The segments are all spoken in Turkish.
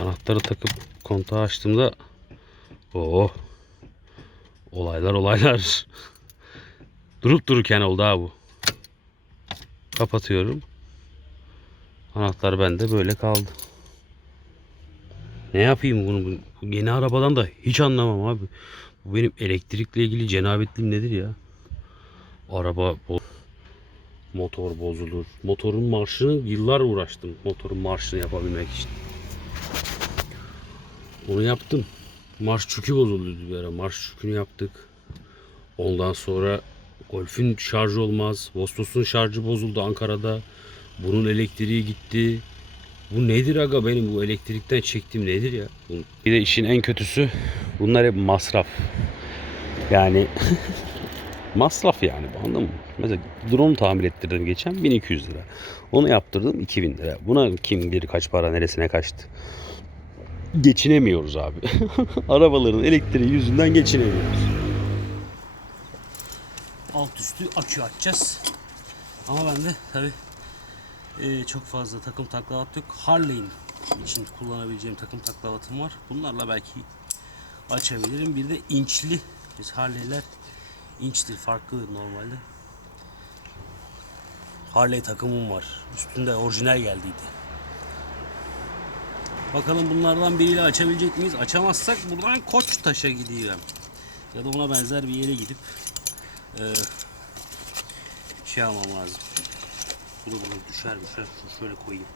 Anahtarı takıp kontağı açtığımda o olaylar olaylar. Durup dururken oldu ha bu. Kapatıyorum. Anahtar bende böyle kaldı. Ne yapayım bunu? Bu bu yeni arabadan da hiç anlamam abi. Bu benim elektrikle ilgili cenabetliğim nedir ya? Araba motor bozulur. Motorun marşını yıllar uğraştım. Motorun marşını yapabilmek için. Onu yaptım. Marş çükü bozuldu bir ara. Marş çükünü yaptık. Ondan sonra Golf'ün şarjı olmaz. Vostos'un şarjı bozuldu Ankara'da. Bunun elektriği gitti. Bu nedir aga benim bu elektrikten çektiğim nedir ya? Bir de işin en kötüsü bunlar hep masraf. Yani masraf yani anladın mı? Mesela drone tamir ettirdim geçen 1200 lira. Onu yaptırdım 2000 lira. Buna kim bilir kaç para neresine kaçtı. Geçinemiyoruz abi. Arabaların elektriği yüzünden geçinemiyoruz. Alt üstü akü açacağız. Ama ben de tabi çok fazla takım taklavat yok. Harley'in için kullanabileceğim takım taklavatım var. Bunlarla belki açabilirim. Bir de inçli. Biz Harley'ler inçtir farklıdır normalde. Harley takımım var. Üstünde orijinal geldiydi. Bakalım bunlardan biriyle açabilecek miyiz? Açamazsak buradan Koçtaş'a gideceğim. Ya da ona benzer bir yere gidip eee, şey almam lazım. Bu da düşer düşer. Şöyle koyayım.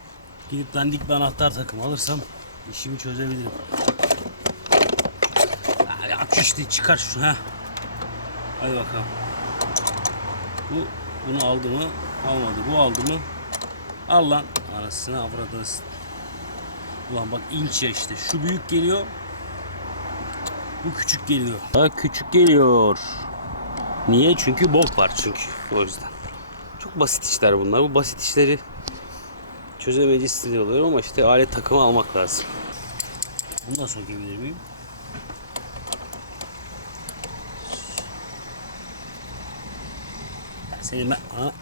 Gidip dandik bir anahtar takım alırsam işimi çözebilirim. Ya, aç işte çıkar şunu ha. Hadi bakalım. Bu bunu aldı mı? Almadı. Bu aldı mı? Al lan. Anasını avradını. Ulan bak inç ya işte. Şu büyük geliyor. Bu küçük geliyor. Ha küçük geliyor. Niye? Çünkü bok var çünkü. O yüzden. Çok basit işler bunlar. Bu basit işleri çözemeyeceğiz oluyor ama işte alet takımı almak lazım. Bunu da sökebilir miyim? Senin ben... Ha?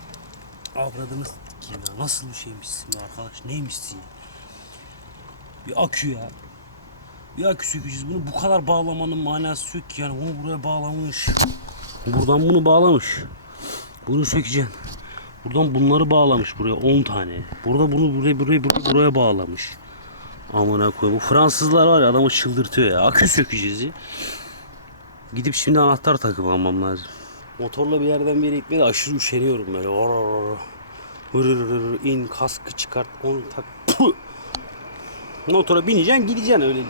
Avradınız kim ya? Nasıl bir şeymişsin be arkadaş? Neymişsin ya? Bir akü ya. Bir akü sökeceğiz. Bunu bu kadar bağlamanın manası yok ki. Yani bunu buraya bağlamış. Buradan bunu bağlamış. Bunu sökeceksin. Buradan bunları bağlamış buraya 10 tane. Burada bunu buraya buraya buraya, buraya bağlamış. Amına koyayım. Bu Fransızlar var ya adamı çıldırtıyor ya. Akü sökeceğiz. Gidip şimdi anahtar takıp almam lazım. Motorla bir yerden bir yere gitmeye de aşırı üşeniyorum böyle. Hır, hır, hır. in kaskı çıkart onu tak. Puh! Motora bineceksin gideceksin öyle.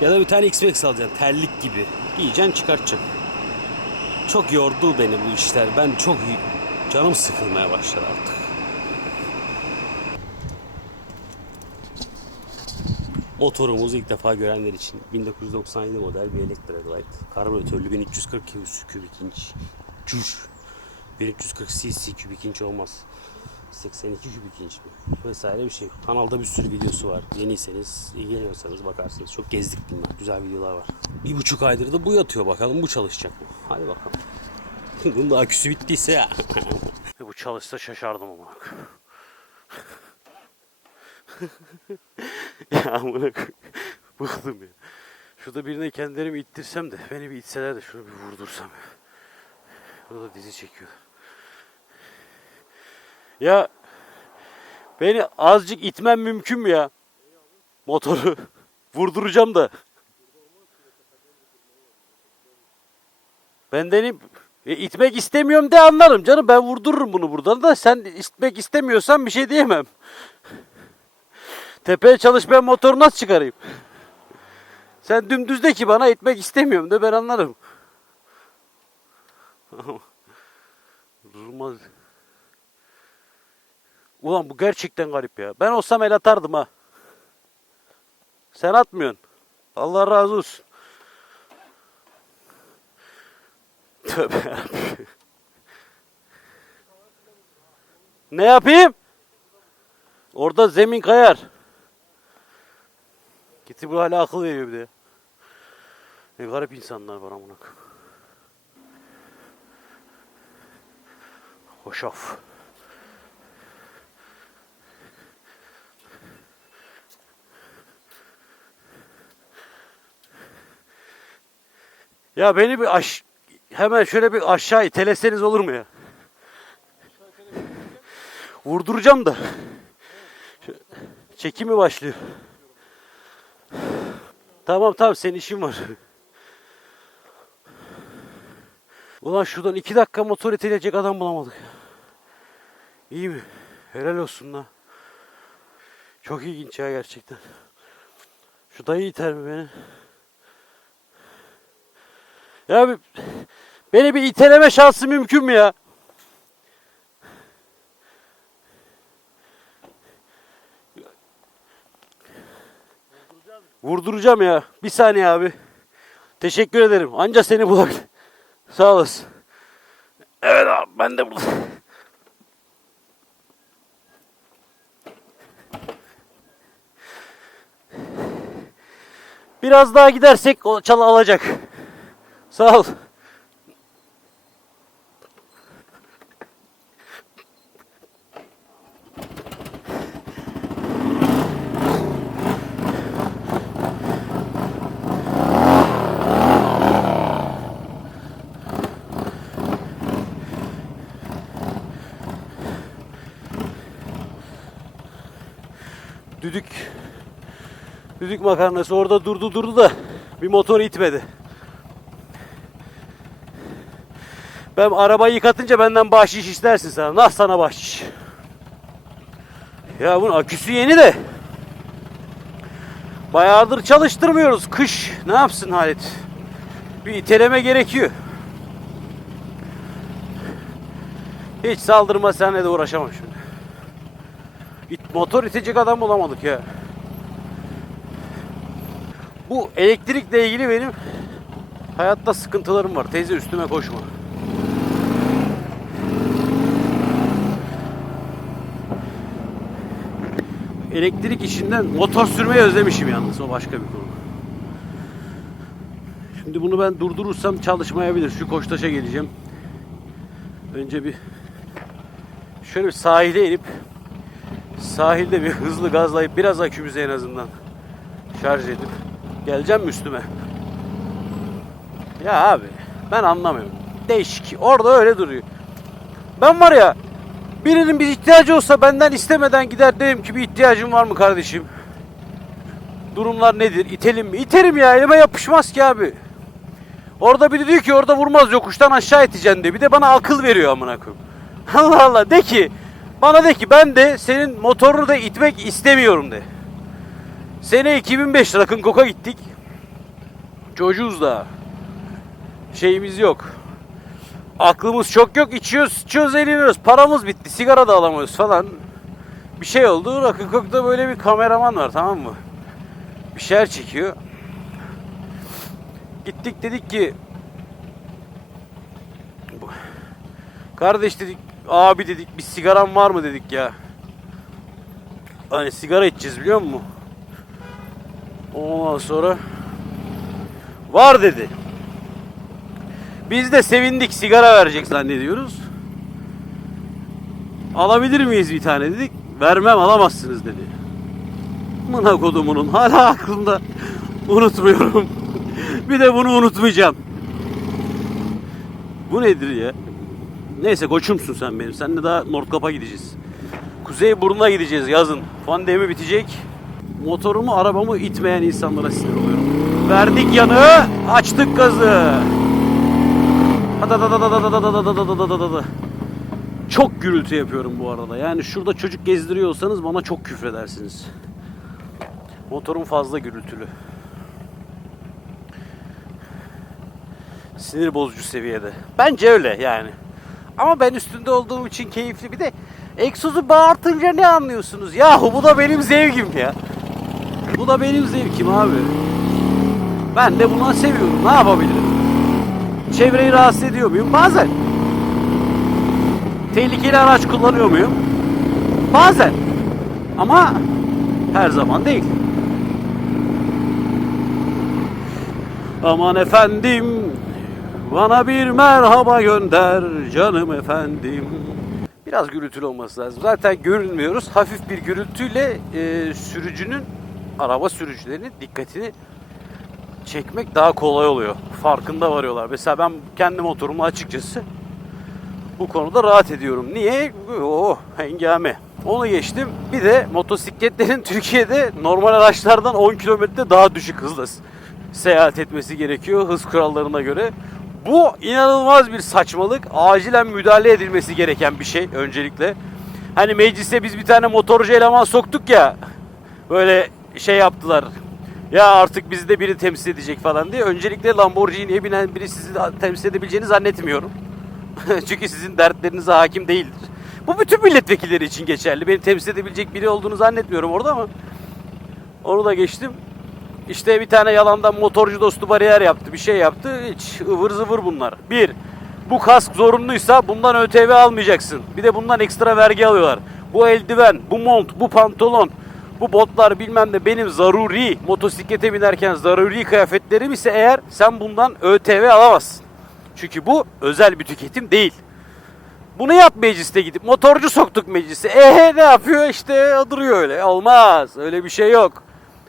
Ya da bir tane X-Max alacaksın terlik gibi. Giyeceksin çıkartacaksın. Çok yordu beni bu işler. Ben çok canım sıkılmaya başladı artık. Motorumuzu ilk defa görenler için 1997 model bir Electroglide. Karbüratörlü 1340 kübik inç. Cüş. 1340 cc kübik inç olmaz. 82 kübik inç mi? Vesaire bir şey. Kanalda bir sürü videosu var. Yeniyseniz, ilgileniyorsanız bakarsınız. Çok gezdik bunlar. Güzel videolar var. Bir buçuk aydır da bu yatıyor bakalım. Bu çalışacak mı? Hadi bakalım. Bunun da aküsü bittiyse ya. bu çalışsa şaşardım ama. ya amına Bıktım ya. Şurada birine kendilerimi ittirsem de beni bir itseler de şunu bir vurdursam ya. Burada dizi çekiyor. Ya beni azıcık itmem mümkün mü ya? Motoru vurduracağım da. Bendenim e, itmek istemiyorum de anlarım canım. Ben vurdururum bunu buradan da. Sen itmek istemiyorsan bir şey diyemem. Tepeye çalışmayan motoru nasıl çıkarayım? Sen dümdüz de ki bana itmek istemiyorum de ben anlarım. Durmaz. Ulan bu gerçekten garip ya. Ben olsam el atardım ha. Sen atmıyorsun. Allah razı olsun. Tövbe. Ne yapayım? Orada zemin kayar. Gitti bu hala akıl veriyor bir de. Ne garip insanlar var amına. Hoşaf. Ya beni bir aş hemen şöyle bir aşağı iteleseniz olur mu ya? Vurduracağım da. Şu- Çekim mi başlıyor? Tamam tamam senin işin var. Ulan şuradan iki dakika motor iteleyecek adam bulamadık. İyi mi? Helal olsun lan. Çok ilginç ya gerçekten. Şu dayı iter mi beni? Ya beni bir iteleme şansı mümkün mü ya? Vurduracağım ya. Bir saniye abi. Teşekkür ederim. Anca seni bulabilir. Sağ olasın. Evet abi ben de burada. Biraz daha gidersek o çal alacak. Sağ ol. Düdük düdük makarnası orada durdu durdu da bir motor itmedi. Ben arabayı yıkatınca benden bahşiş istersin sana. Nah sana bahşiş. Ya bunun aküsü yeni de. Bayağıdır çalıştırmıyoruz. Kış ne yapsın Halit? Bir iteleme gerekiyor. Hiç saldırma senle de uğraşamam şimdi. İt, motor itecek adam bulamadık ya. Bu elektrikle ilgili benim hayatta sıkıntılarım var. Teyze üstüme koşma. Elektrik işinden motor sürmeyi özlemişim yalnız. O başka bir konu. Şimdi bunu ben durdurursam çalışmayabilir. Şu Koçtaş'a geleceğim. Önce bir şöyle bir sahile inip sahilde bir hızlı gazlayıp biraz akümüzü en azından şarj edip geleceğim üstüme? Ya abi ben anlamıyorum. Değişik. Orada öyle duruyor. Ben var ya birinin bir ihtiyacı olsa benden istemeden gider derim ki bir ihtiyacın var mı kardeşim? Durumlar nedir? İtelim mi? İterim ya elime yapışmaz ki abi. Orada biri diyor ki orada vurmaz yokuştan aşağı iteceksin diye. Bir de bana akıl veriyor amına koyayım. Allah Allah de ki bana de ki ben de senin motorunu da itmek istemiyorum de. Sene 2005 Rakın Kok'a gittik. Çocuğuz da. Şeyimiz yok. Aklımız çok yok. İçiyoruz, içiyoruz, eğleniyoruz. Paramız bitti. Sigara da alamıyoruz falan. Bir şey oldu. Rakın Kok'ta böyle bir kameraman var tamam mı? Bir şeyler çekiyor. Gittik dedik ki Kardeş dedik, abi dedik bir sigaran var mı dedik ya. Hani sigara içeceğiz biliyor musun? Ondan sonra var dedi. Biz de sevindik sigara verecek zannediyoruz. Alabilir miyiz bir tane dedik. Vermem alamazsınız dedi. Mına kodumunun hala aklımda. Unutmuyorum. bir de bunu unutmayacağım. Bu nedir ya? Neyse koçumsun sen benim. Seninle daha Nordkap'a gideceğiz. Kuzey burnuna gideceğiz yazın. Pandemi bitecek. Motorumu, arabamı itmeyen insanlara sinir oluyorum. Verdik yanı, açtık gazı. Çok gürültü yapıyorum bu arada. Yani şurada çocuk gezdiriyorsanız bana çok küfredersiniz. Motorum fazla gürültülü. Sinir bozucu seviyede. Bence öyle yani. Ama ben üstünde olduğum için keyifli. Bir de egzozu bağırtınca ne anlıyorsunuz? Yahu bu da benim zevkim ya. Bu da benim zevkim abi. Ben de bunu seviyorum. Ne yapabilirim? Çevreyi rahatsız ediyor muyum? Bazen. Tehlikeli araç kullanıyor muyum? Bazen. Ama her zaman değil. Aman efendim bana bir merhaba gönder canım efendim. Biraz gürültülü olması lazım. Zaten görünmüyoruz. Hafif bir gürültüyle e, sürücünün, araba sürücülerinin dikkatini çekmek daha kolay oluyor. Farkında varıyorlar. Mesela ben kendi motorumu açıkçası bu konuda rahat ediyorum. Niye? Oh, hengame. Onu geçtim. Bir de motosikletlerin Türkiye'de normal araçlardan 10 kilometre daha düşük hızla seyahat etmesi gerekiyor hız kurallarına göre. Bu inanılmaz bir saçmalık. Acilen müdahale edilmesi gereken bir şey öncelikle. Hani meclise biz bir tane motorcu eleman soktuk ya. Böyle şey yaptılar. Ya artık bizi de biri temsil edecek falan diye. Öncelikle Lamborghini'ye binen biri sizi temsil edebileceğini zannetmiyorum. Çünkü sizin dertlerinize hakim değildir. Bu bütün milletvekilleri için geçerli. Beni temsil edebilecek biri olduğunu zannetmiyorum orada ama onu da geçtim. İşte bir tane yalandan motorcu dostu bariyer yaptı, bir şey yaptı. Hiç ıvır zıvır bunlar. Bir, bu kask zorunluysa bundan ÖTV almayacaksın. Bir de bundan ekstra vergi alıyorlar. Bu eldiven, bu mont, bu pantolon, bu botlar bilmem ne benim zaruri motosiklete binerken zaruri kıyafetlerim ise eğer sen bundan ÖTV alamazsın. Çünkü bu özel bir tüketim değil. Bunu yap mecliste gidip motorcu soktuk meclise. Ehe ne yapıyor işte duruyor öyle. Olmaz öyle bir şey yok.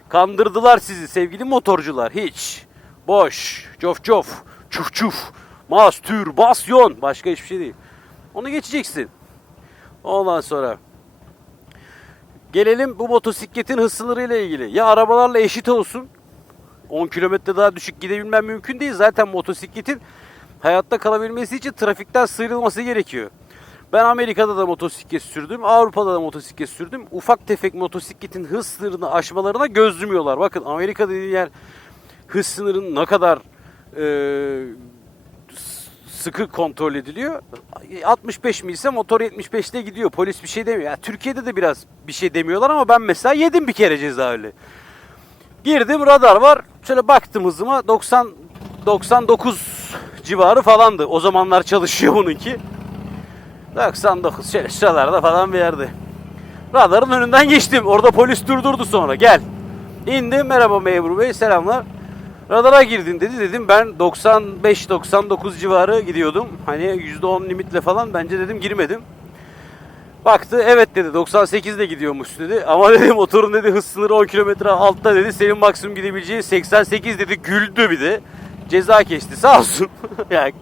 Kandırdılar sizi sevgili motorcular hiç. Boş, cof cof, çuf çuf, mastürbasyon başka hiçbir şey değil. Onu geçeceksin. Ondan sonra gelelim bu motosikletin hız sınırı ile ilgili. Ya arabalarla eşit olsun. 10 kilometre daha düşük gidebilmem mümkün değil. Zaten motosikletin hayatta kalabilmesi için trafikten sıyrılması gerekiyor. Ben Amerika'da da motosiklet sürdüm, Avrupa'da da motosiklet sürdüm. Ufak tefek motosikletin hız sınırını aşmalarına göz yumuyorlar. Bakın Amerika dediğin yer hız sınırının ne kadar e, sıkı kontrol ediliyor. 65 mi ise motor 75'te gidiyor. Polis bir şey demiyor. Ya, Türkiye'de de biraz bir şey demiyorlar ama ben mesela yedim bir kere ceza öyle. Girdim radar var. Şöyle baktım hızıma 90 99 civarı falandı. O zamanlar çalışıyor bununki. 99 şöyle şuralarda falan bir yerde. Radarın önünden geçtim. Orada polis durdurdu sonra. Gel. İndim. Merhaba memur bey. Selamlar. Radara girdin dedi. Dedim ben 95-99 civarı gidiyordum. Hani %10 limitle falan. Bence dedim girmedim. Baktı evet dedi 98 de gidiyormuş dedi. Ama dedi motorun dedi hız sınırı 10 kilometre altta dedi. Senin maksimum gidebileceğin 88 dedi. Güldü bir de. Ceza kesti sağ olsun. yani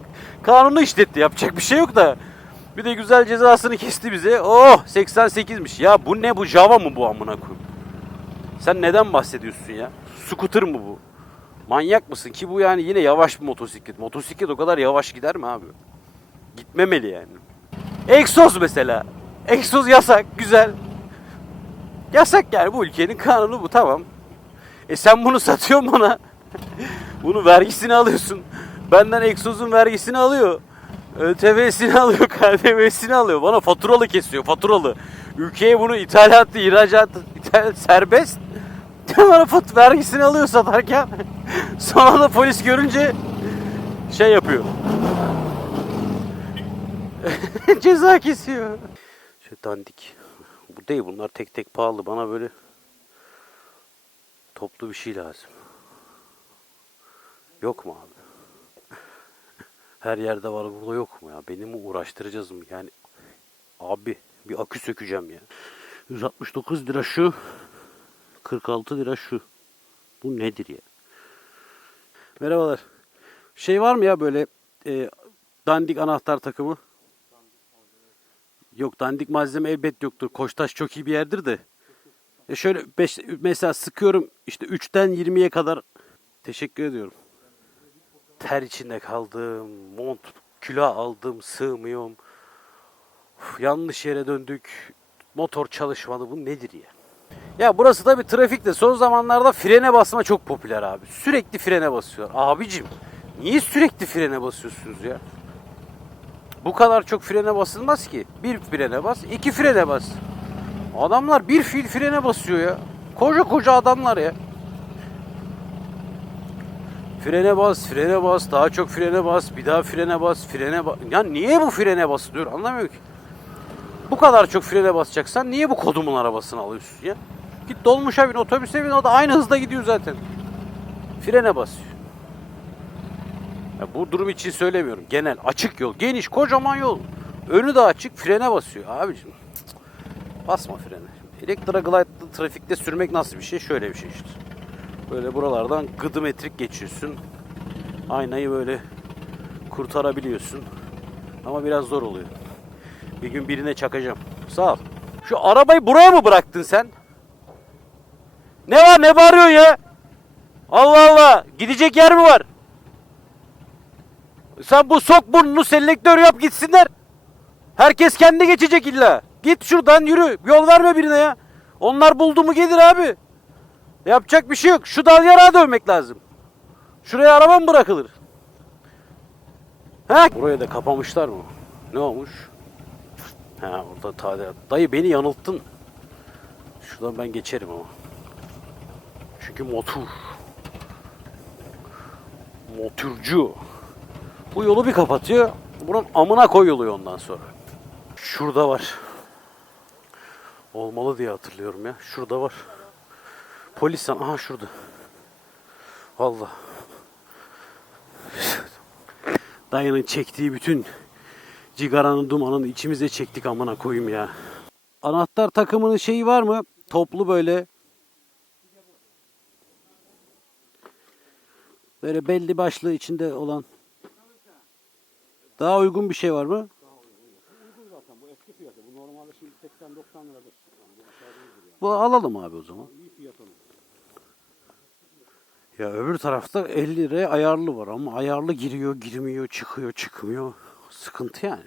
kanunu işletti yapacak bir şey yok da. Bir de güzel cezasını kesti bize. Oh 88'miş. Ya bu ne bu Java mı bu amına koyayım? Sen neden bahsediyorsun ya? Scooter mı bu? Manyak mısın ki bu yani yine yavaş bir motosiklet. Motosiklet o kadar yavaş gider mi abi? Gitmemeli yani. Egzoz mesela. Egzoz yasak, güzel. Yasak yani bu ülkenin kanunu bu tamam. E sen bunu satıyorsun bana. bunu vergisini alıyorsun. Benden egzozun vergisini alıyor. ÖTV'sini alıyor, KDV'sini alıyor. Bana faturalı kesiyor, faturalı. Ülkeye bunu ithalatı, ihracatı ithal- serbest. Bana fat vergisini alıyor satarken. Sonra da polis görünce şey yapıyor. Ceza kesiyor. Şey dandik. Bu değil bunlar tek tek pahalı. Bana böyle toplu bir şey lazım. Yok mu abi? Her yerde var burada yok mu ya? Beni mi uğraştıracağız mı? Yani abi bir akü sökeceğim ya. 169 lira şu. 46 lira şu. Bu nedir ya? Merhabalar. Şey var mı ya böyle e, dandik anahtar takımı? Yok dandik malzeme elbet yoktur. Koçtaş çok iyi bir yerdir de. E şöyle beş, mesela sıkıyorum işte 3'ten 20'ye kadar teşekkür ediyorum. Ter içinde kaldım. Mont kilo aldım. Sığmıyorum. Uf, yanlış yere döndük. Motor çalışmadı. Bu nedir ya? Ya burası da bir trafikte. Son zamanlarda frene basma çok popüler abi. Sürekli frene basıyor. Abicim niye sürekli frene basıyorsunuz ya? Bu kadar çok frene basılmaz ki. Bir frene bas, iki frene bas. Adamlar bir fil frene basıyor ya. Koca koca adamlar ya. Frene bas, frene bas, daha çok frene bas, bir daha frene bas, frene bas. Ya niye bu frene basılıyor anlamıyorum ki. Bu kadar çok frene basacaksan niye bu kodumun arabasını alıyorsun ya? Git dolmuşa bin, otobüse bin o da aynı hızda gidiyor zaten. Frene basıyor. Ya bu durum için söylemiyorum. Genel açık yol, geniş, kocaman yol. Önü de açık, frene basıyor abicim. Basma frene. Elektra glide'lı trafikte sürmek nasıl bir şey? Şöyle bir şey işte. Böyle buralardan gıdımetrik geçiyorsun. Aynayı böyle kurtarabiliyorsun. Ama biraz zor oluyor. Bir gün birine çakacağım. Sağ ol. Şu arabayı buraya mı bıraktın sen? Ne var ne bağırıyorsun ya? Allah Allah. Gidecek yer mi var? Sen bu sok burnunu selektör yap gitsinler. Herkes kendi geçecek illa. Git şuradan yürü. Yol verme birine ya. Onlar buldu mu gelir abi. Yapacak bir şey yok. Şu dal yarağı dövmek lazım. Şuraya araba mı bırakılır? He? Burayı da kapamışlar mı? Ne olmuş? Ha orada tadilat. Dayı beni yanılttın. Şuradan ben geçerim ama. Çünkü motor. Motorcu. Bu yolu bir kapatıyor. Bunun amına koyuluyor ondan sonra. Şurada var. Olmalı diye hatırlıyorum ya. Şurada var. Polis san. Aha şurada. Allah. Dayının çektiği bütün cigaranın dumanını içimize çektik amına koyayım ya. Anahtar takımının şeyi var mı? Toplu böyle. Böyle belli başlı içinde olan. Daha uygun bir şey var mı? Bu eski fiyatı. Bu normalde şimdi 80-90 liradır. Bu alalım abi o zaman. Ya öbür tarafta 50 liraya ayarlı var ama ayarlı giriyor, girmiyor, çıkıyor, çıkmıyor. Sıkıntı yani.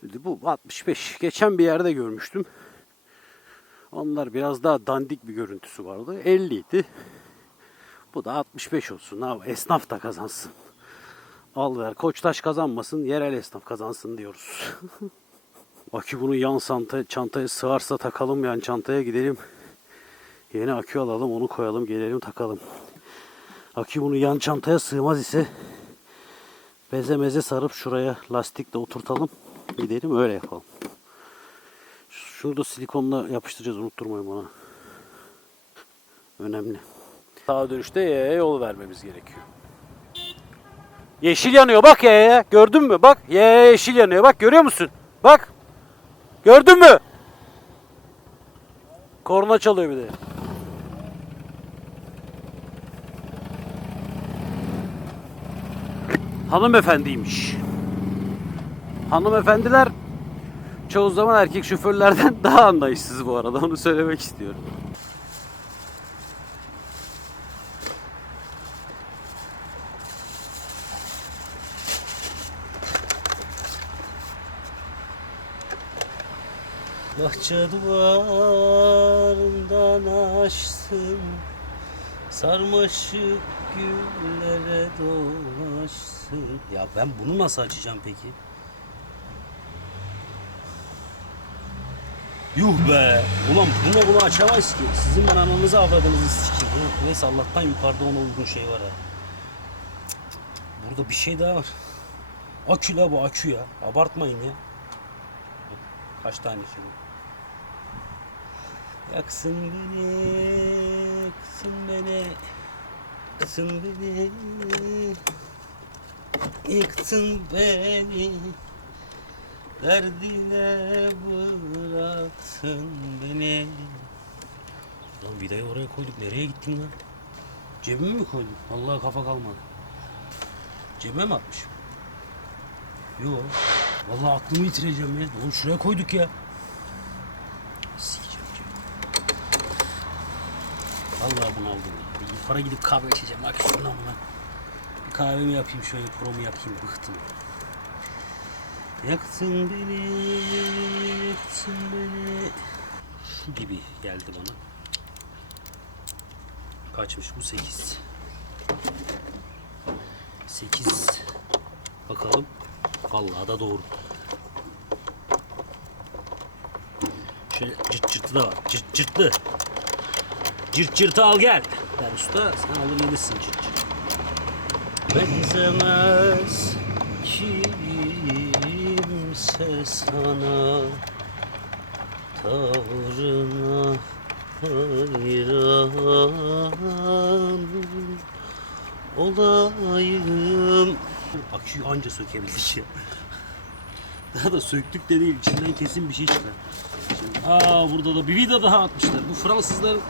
Şimdi bu 65. Geçen bir yerde görmüştüm. Onlar biraz daha dandik bir görüntüsü vardı. 50 idi. Bu da 65 olsun. Abi esnaf da kazansın. Al ver. Koçtaş kazanmasın, yerel esnaf kazansın diyoruz. Akü bunu yan çanta, çantaya sığarsa takalım yan çantaya gidelim. Yeni akü alalım onu koyalım gelelim takalım. Akü bunu yan çantaya sığmaz ise beze meze sarıp şuraya lastikle oturtalım. Gidelim öyle yapalım. Şunu da silikonla yapıştıracağız unutturmayın bana. Önemli. Sağa dönüşte yaya yol vermemiz gerekiyor. Yeşil yanıyor bak yaya. Gördün mü? Bak yaya yeşil yanıyor. Bak görüyor musun? Bak. Gördün mü? Korna çalıyor bir de. Hanımefendiymiş. Hanımefendiler çoğu zaman erkek şoförlerden daha anlayışsız bu arada onu söylemek istiyorum. Bahçe duvarından açsın Sarmaşık güllere dolaşsın Ya ben bunu nasıl açacağım peki? Yuh be! Ulan bunu bunu açamayız ki. Sizin ben ananızı avradınızı sikeyim. Neyse Allah'tan yukarıda ona uygun şey var ha. Burada bir şey daha var. Akü la bu akü ya. Abartmayın ya. Kaç tane bu? Yaksın beni, yaksın beni, yaksın beni, yıktın beni, derdine bıraktın beni. Lan vidayı oraya koyduk, nereye gittin lan? Cebime mi koydun? Vallahi kafa kalmadı. Cebime mi atmış? Yok. Vallahi aklımı yitireceğim ya. Oğlum şuraya koyduk ya. Vallahi bunu aldım yukarı gidip kahve içeceğim. Bak şuna buna. Bir kahvemi yapayım şöyle promu yapayım. Bıktım. Yaktın beni, yaktın beni. Şu gibi geldi bana. Kaçmış bu 8. 8. Bakalım. Vallahi da doğru. Şöyle cırt cırtı da var. Cırt cırtlı. Cırt cırtı al gel. Der usta sen alır gelirsin cırt cırt. Benzemez kimse sana Tavrına hayran olayım. Aküyü anca sökebildik ya. Daha da söktük de değil. içinden kesin bir şey çıkar. Şimdi, aa burada da bir vida daha atmışlar. Bu Fransızların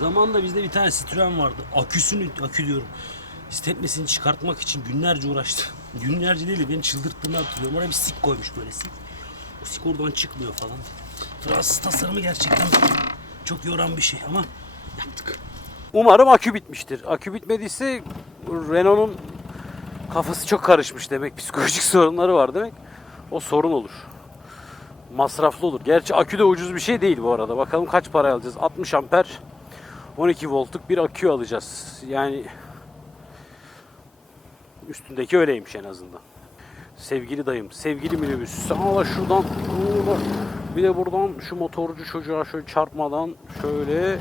Zamanında bizde bir tane Citroen vardı. Aküsünü, akü diyorum. Stepnesini çıkartmak için günlerce uğraştı. Günlerce değil de beni çıldırttığını hatırlıyorum. Oraya bir sik koymuş böyle sik. O sik oradan çıkmıyor falan. Fransız tasarımı gerçekten çok yoran bir şey ama yaptık. Umarım akü bitmiştir. Akü bitmediyse Renault'un kafası çok karışmış demek. Psikolojik sorunları var demek. O sorun olur. Masraflı olur. Gerçi akü de ucuz bir şey değil bu arada. Bakalım kaç para alacağız. 60 amper 12 voltluk bir akü alacağız. Yani üstündeki öyleymiş en azından. Sevgili dayım, sevgili minibüs. Sana da şuradan bir de buradan şu motorcu çocuğa şöyle çarpmadan şöyle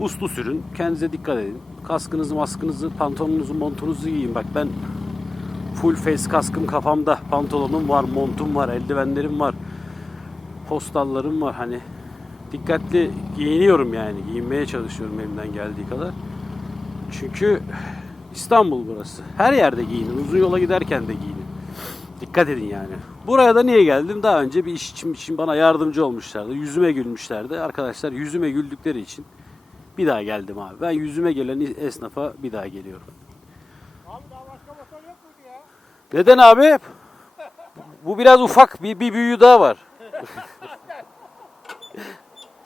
uslu sürün. Kendinize dikkat edin. Kaskınızı, maskınızı, pantolonunuzu, montunuzu giyin. Bak ben full face kaskım kafamda. Pantolonum var, montum var, eldivenlerim var. Postallarım var hani. Dikkatli giyiniyorum yani. Giyinmeye çalışıyorum elimden geldiği kadar. Çünkü İstanbul burası. Her yerde giyinin. Uzun yola giderken de giyinin. Dikkat edin yani. Buraya da niye geldim? Daha önce bir iş için, için bana yardımcı olmuşlardı. Yüzüme gülmüşlerdi. Arkadaşlar yüzüme güldükleri için bir daha geldim abi. Ben yüzüme gelen esnafa bir daha geliyorum. Abi daha başka motor yok muydu ya? Neden abi? Bu biraz ufak. Bir, bir büyüğü daha var.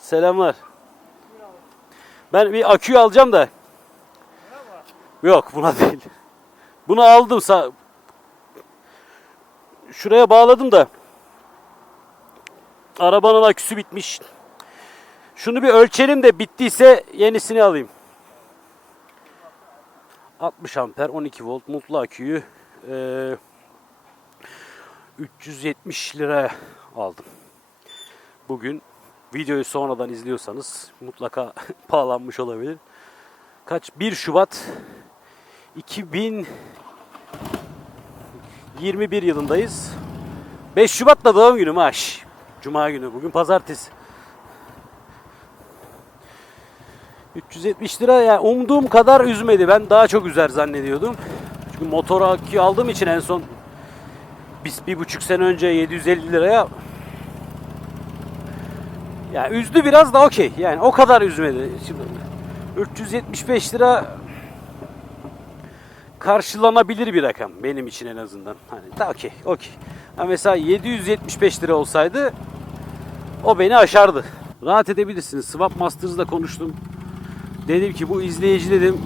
Selamlar. Ben bir aküyü alacağım da. Yok buna değil. Bunu aldım. Sa Şuraya bağladım da. Arabanın aküsü bitmiş. Şunu bir ölçelim de bittiyse yenisini alayım. 60 amper 12 volt mutlu aküyü eee 370 lira aldım. Bugün videoyu sonradan izliyorsanız mutlaka pahalanmış olabilir. Kaç? 1 Şubat 2021 yılındayız. 5 Şubat da doğum günüm ha. şş. Cuma günü. Bugün pazartesi. 370 lira yani umduğum kadar üzmedi. Ben daha çok üzer zannediyordum. Çünkü motor aldığım için en son biz bir buçuk sene önce 750 liraya ya üzdü biraz da okey. Yani o kadar üzmedi. Şimdi 375 lira karşılanabilir bir rakam benim için en azından. Hani da okey, okey. Ha mesela 775 lira olsaydı o beni aşardı. Rahat edebilirsiniz. Swap Masters'da konuştum. Dedim ki bu izleyici dedim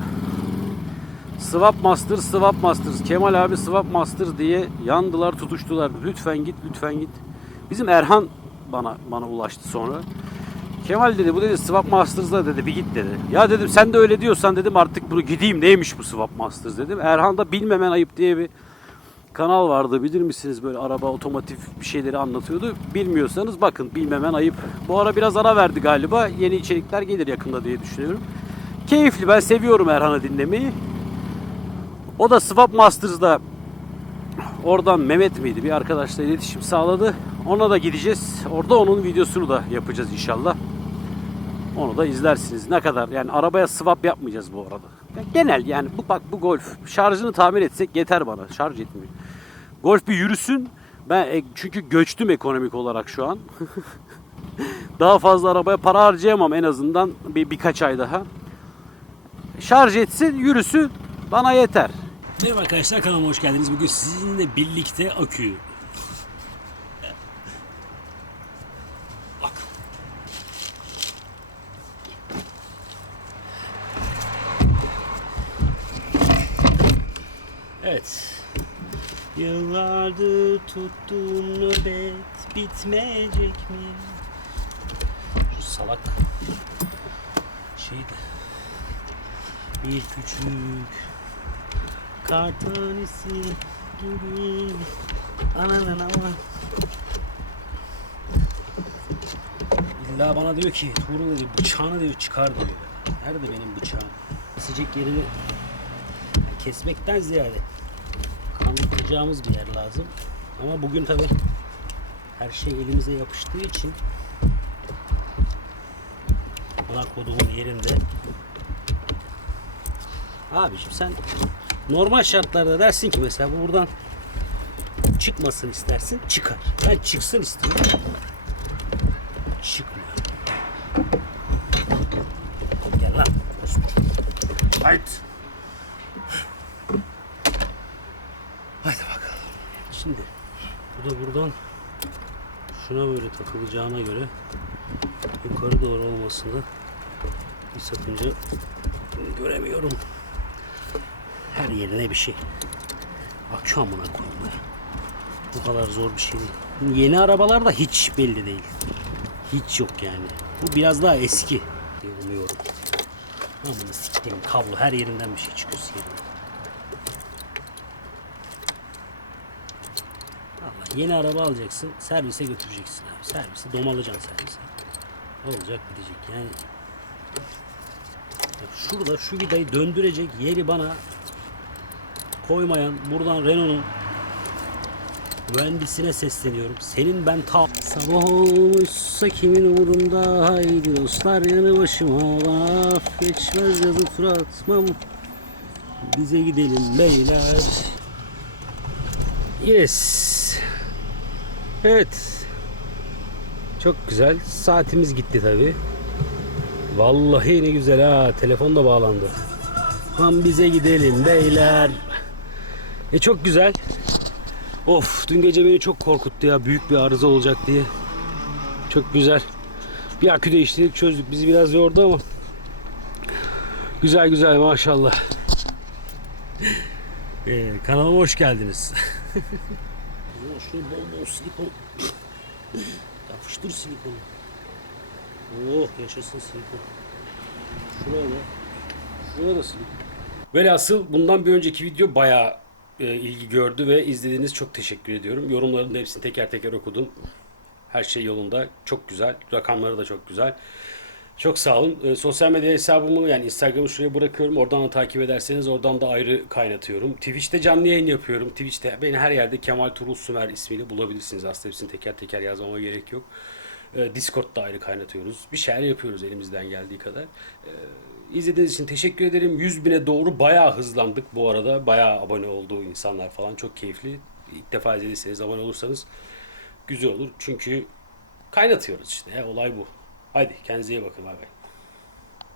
Swap Master, Swap Masters. Kemal abi Swap Master diye yandılar, tutuştular. Lütfen git, lütfen git. Bizim Erhan bana bana ulaştı sonra. Kemal dedi bu dedi Swap Masters'da dedi bir git dedi. Ya dedim sen de öyle diyorsan dedim artık bunu gideyim neymiş bu Swap Masters dedim. Erhan da bilmemen ayıp diye bir kanal vardı bilir misiniz böyle araba otomotiv bir şeyleri anlatıyordu. Bilmiyorsanız bakın bilmemen ayıp. Bu ara biraz ara verdi galiba. Yeni içerikler gelir yakında diye düşünüyorum. Keyifli ben seviyorum Erhan'ı dinlemeyi. O da Swap Masters'da oradan Mehmet miydi bir arkadaşla iletişim sağladı. Ona da gideceğiz. Orada onun videosunu da yapacağız inşallah. Onu da izlersiniz. Ne kadar yani arabaya swap yapmayacağız bu arada. Genel yani bu bak bu Golf şarjını tamir etsek yeter bana. Şarj etmiyor. Golf bir yürüsün. Ben e, çünkü göçtüm ekonomik olarak şu an. daha fazla arabaya para harcayamam en azından bir birkaç ay daha. Şarj etsin, yürüsün bana yeter. Merhaba arkadaşlar kanalıma hoş geldiniz. Bugün sizinle birlikte aküyü. Bak. Evet. Yıllardır tuttuğum nöbet bitmeyecek mi? Şu salak şeydi. Bir küçük Kar tanesi gibi Ananın ama İlla bana diyor ki Tuğrul dedi bıçağını diyor çıkar diyor. Nerede benim bıçağım? Kesecek yerini kesmekten ziyade kanıtlayacağımız bir yer lazım. Ama bugün tabi her şey elimize yapıştığı için kodumun yerinde Abiciğim sen normal şartlarda dersin ki mesela bu buradan çıkmasın istersin çıkar. Ben çıksın istiyorum. Çıkmıyor. Gel Hayt. Haydi bakalım. Şimdi bu da buradan şuna böyle takılacağına göre yukarı doğru olmasında bir sakınca göremiyorum. Her yerine bir şey. Bak şu amına koyayım ya. Bu kadar zor bir şey değil. Yeni arabalarda hiç belli değil. Hiç yok yani. Bu biraz daha eski umuyorum. Amına siktiğim kablo her yerinden bir şey çıkıyor sihirli. Vallahi yeni araba alacaksın, servise götüreceksin abi. Servise domalayacaksın servise. Olacak bitecek yani. Şurada şu vidayı döndürecek yeri bana koymayan buradan Renault'un mühendisine sesleniyorum. Senin ben ta sabah olmuşsa kimin umurunda haydi dostlar yanı başıma bana geçmez yazı tura atmam. Bize gidelim beyler. Yes. Evet. Çok güzel. Saatimiz gitti tabi. Vallahi ne güzel ha. Telefon da bağlandı. Lan bize gidelim beyler. E çok güzel. Of dün gece beni çok korkuttu ya. Büyük bir arıza olacak diye. Çok güzel. Bir akü değiştirdik çözdük. Bizi biraz yordu ama. Güzel güzel maşallah. Ee, kanalıma hoş geldiniz. Ya Şöyle bol bol silikon. Yapıştır silikonu. Oh yaşasın silikon. Şuraya da. Şuraya da silikon. Velhasıl bundan bir önceki video bayağı e, ilgi gördü ve izlediğiniz çok teşekkür ediyorum. Yorumların hepsini teker teker okudum. Her şey yolunda. Çok güzel. Rakamları da çok güzel. Çok sağ olun. E, sosyal medya hesabımı yani Instagram'ı şuraya bırakıyorum. Oradan da takip ederseniz oradan da ayrı kaynatıyorum. Twitch'te canlı yayın yapıyorum. Twitch'te beni her yerde Kemal Turul Sümer ismiyle bulabilirsiniz. Aslında hepsini teker teker yazmama gerek yok. E, Discord'da ayrı kaynatıyoruz. Bir şeyler yapıyoruz elimizden geldiği kadar. E, İzlediğiniz için teşekkür ederim. 100 bine doğru bayağı hızlandık bu arada. Bayağı abone olduğu insanlar falan çok keyifli. İlk defa izlediyseniz abone olursanız güzel olur. Çünkü kaynatıyoruz işte. Olay bu. Haydi kendinize iyi bakın. Bay.